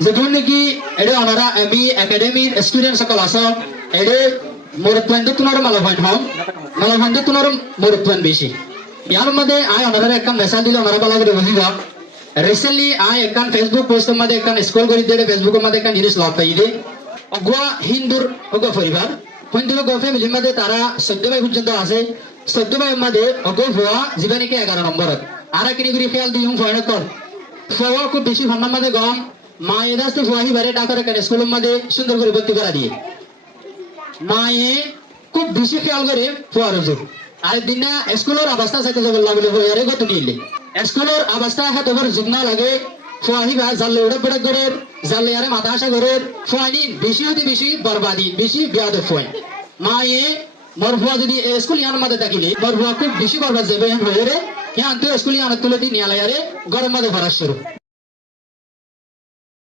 যখন নাকি এটা ওনারা আমি একাডেমির স্টুডেন্ট সকল আছো এটা মরুত্বান তোমার মালভান হম মালভান তোমার মরুত্বান বেশি ইয়ার মধ্যে আয় ওনারা একটা মেসেজ দিলে ওনারা বলা করে বুঝি যাও রিসেন্টলি আয় একখান ফেসবুক পোস্টের মধ্যে একখান স্ক্রল করে দিয়ে ফেসবুকের মধ্যে একখান জিনিস লগ পাই দে অগুয়া হিন্দুর অগুয়া পরিবার হিন্দু ফ্যামিলির মধ্যে তারা 14 ভাই পর্যন্ত আছে 14 ভাইয়ের মধ্যে অগুয়া ভুয়া জীবনীকে 11 নম্বর আর কিনি করে খেয়াল দিই ফয়ন কর ফওয়া খুব বেশি ভান্নার মধ্যে গম মায়ের দাস ফুয়াহি বারে ডাকার কেন স্কুলের মধ্যে সুন্দর করে ভর্তি করা দিয়ে মায়ে খুব বেশি খেয়াল করে ফুয়ার হুজুর আর দিনা স্কুলের অবস্থা চাইতে যাবে লাগলে ফুয়ারে গত নিলে স্কুলের অবস্থা হাত ওভার যুগনা লাগে ফুয়াহি বা জালে উড়ে পড়ে করে জালে আরে মাথা আসা করে ফুয়ানি বেশি হতে বেশি বরবাদি বেশি বিয়াদ ফুয়াই মায়ে মরফুয়া যদি স্কুল ইয়ার মধ্যে থাকিলে মরফুয়া খুব বেশি বরবাদ যাবে হয়ে রে ইয়ান তো স্কুল ইয়ান তুলে দিয়ে নিয়ে আরে গরম মধ্যে ভরা শুরু